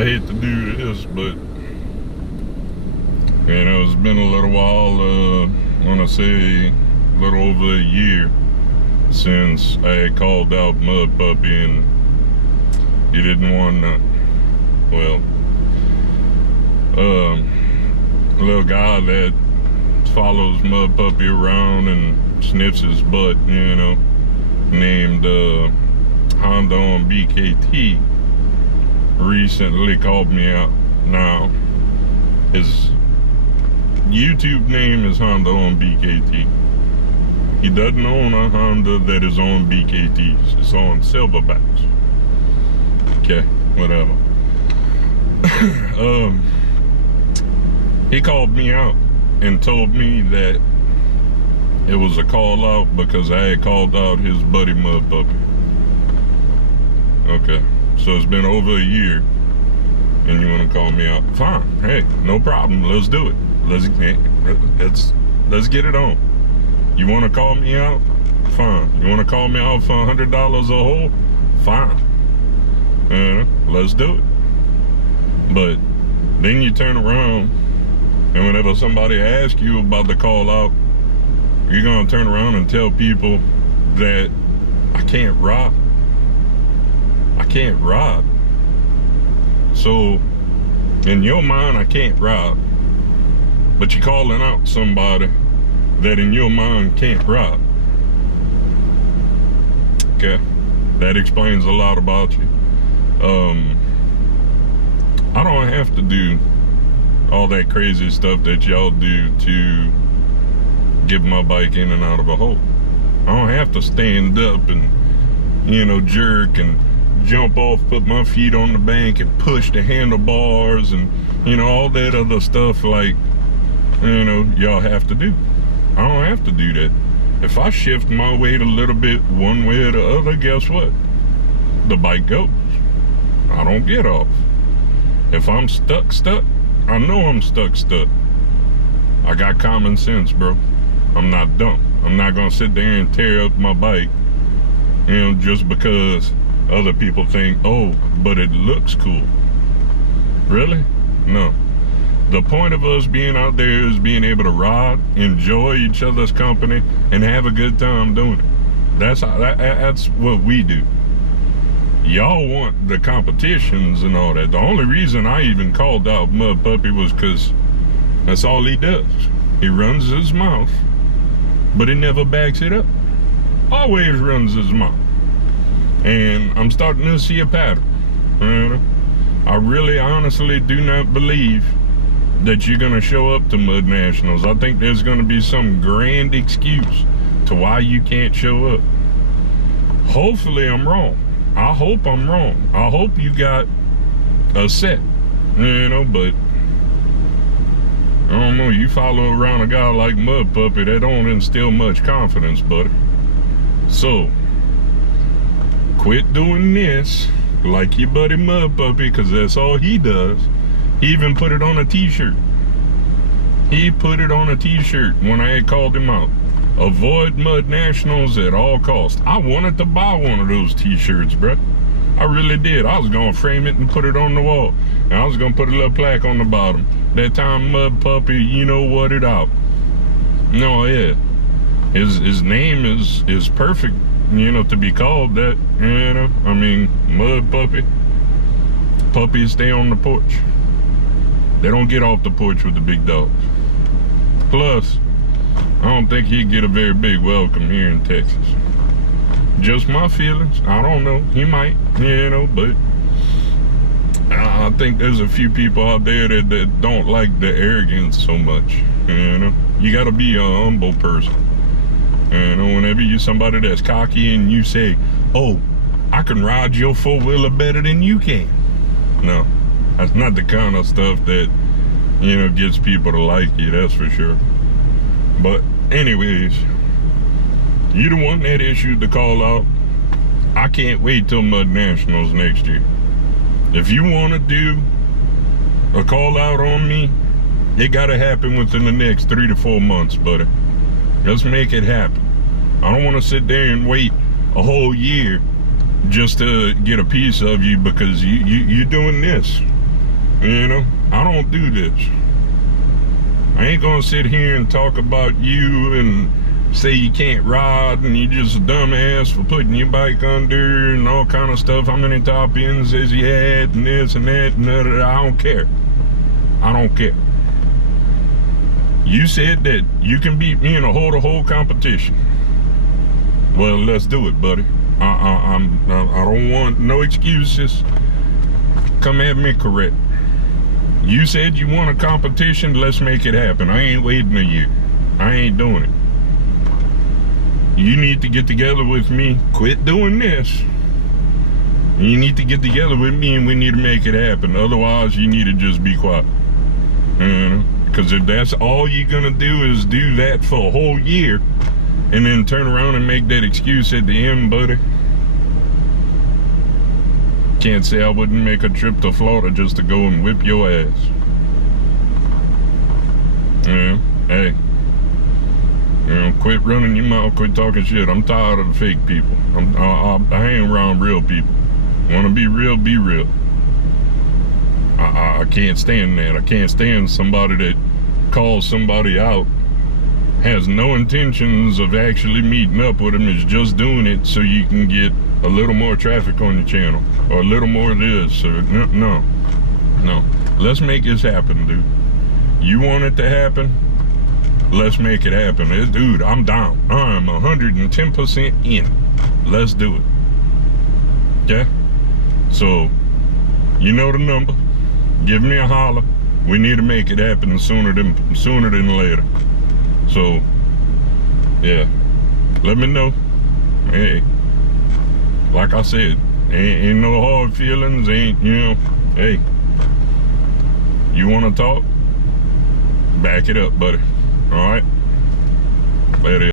I hate to do this, but you know, it's been a little while, I want to say a little over a year since I had called out Mud Puppy and he didn't want none. Well, a little guy that follows Mud Puppy around and sniffs his butt, you know, named Honda on BKT, recently called me out. Now, his YouTube name is Honda on BKT. He doesn't own a Honda that is on BKTs. It's on Silverbacks. Okay, whatever. He called me out and told me that it was a call out because I had called out his buddy Mud Puppy. Okay, so it's been over a year and you want to call me out? Fine. Hey, no problem. Let's do it. Let's get it on. You want to call me out? Fine. You want to call me out for $100 a hole? Fine. Let's do it. But then you turn around and whenever somebody asks you about the call out, you're gonna turn around and tell people that I can't rob. I can't rob. So in your mind, I can't rob. But you're calling out somebody that in your mind can't rob. Okay, that explains a lot about you. I don't have to do all that crazy stuff that y'all do to get my bike in and out of a hole. I don't have to stand up and, you know, jerk and jump off, put my feet on the bank and push the handlebars and, you know, all that other stuff like, you know, y'all have to do. I don't have to do that. If I shift my weight a little bit one way or the other, guess what? The bike goes. I don't get off. If I'm stuck, I know I'm stuck. I got common sense, bro. I'm not dumb. I'm not gonna sit there and tear up my bike, you know, just because other people think, oh, but it looks cool. Really? No. The point of us being out there is being able to ride, enjoy each other's company, and have a good time doing it. That's what we do. Y'all want the competitions and all that. The only reason I even called out Mud Puppy was because that's all he does. He runs his mouth, but he never backs it up. Always runs his mouth. And I'm starting to see a pattern. You know? I really honestly do not believe that you're going to show up to Mud Nationals. I think there's going to be some grand excuse to why you can't show up. Hopefully I'm wrong. I hope I'm wrong. I hope you got a set, you know, but I don't know, you follow around a guy like Mud Puppy, that don't instill much confidence, buddy. So, quit doing this like your buddy Mud Puppy, because that's all he does. He even put it on a t-shirt. He put it on a t-shirt when I had called him out. Avoid Mud Nationals at all costs. I wanted to buy one of those t-shirts, bro. I really did. I was gonna frame it and put it on the wall. And I was gonna put a little plaque on the bottom. That time Mud Puppy, you know what, it out. No, yeah. His name is perfect, you know, to be called that, you know. I mean, Mud Puppy. Puppies stay on the porch. They don't get off the porch with the big dogs. Plus, I don't think he'd get a very big welcome here in Texas. Just my feelings. I don't know. He might, you know, but I think there's a few people out there that don't like the arrogance so much, you know. You got to be a humble person. You know, whenever you're somebody that's cocky and you say, oh, I can ride your four-wheeler better than you can. No, that's not the kind of stuff that, you know, gets people to like you, that's for sure. But anyways, you the one that issued the call out. I can't wait till Mud Nationals next year. If you want to do a call out on me, it got to happen within the next 3 to 4 months, buddy. Let's make it happen. I don't want to sit there and wait a whole year just to get a piece of you because you're doing this. You know, I don't do this. I ain't gonna sit here and talk about you and say you can't ride and you just a dumbass for putting your bike under and all kind of stuff. How many top ends has you had and this and that and that. I don't care. I don't care. You said that you can beat me in a hole-to-hole competition. Well, let's do it, buddy. I don't want no excuses. Come at me correct. You said you want a competition, let's make it happen. I ain't waiting a year. I ain't doing it. You need to get together with me. Quit doing this. You need to get together with me and we need to make it happen. Otherwise, you need to just be quiet. Because if that's all you're going to do is do that for a whole year and then turn around and make that excuse at the end, buddy. Can't say I wouldn't make a trip to Florida just to go and whip your ass. Yeah, hey. You know, quit running your mouth, quit talking shit. I'm tired of the fake people. I hang around real people. Want to be real, be real. I can't stand that. I can't stand somebody that calls somebody out, has no intentions of actually meeting up with them, is just doing it so you can get a little more traffic on your channel or a little more of this. Or no. Let's make this happen, dude. You want it to happen? Let's make it happen. Dude, I'm down. I'm 110% in. Let's do it. Okay? So, you know the number. Give me a holler. We need to make it happen sooner than later. So, yeah. Let me know. Hey. Like I said, ain't no hard feelings, ain't, you know, hey, you want to talk? Back it up, buddy. All right? Later.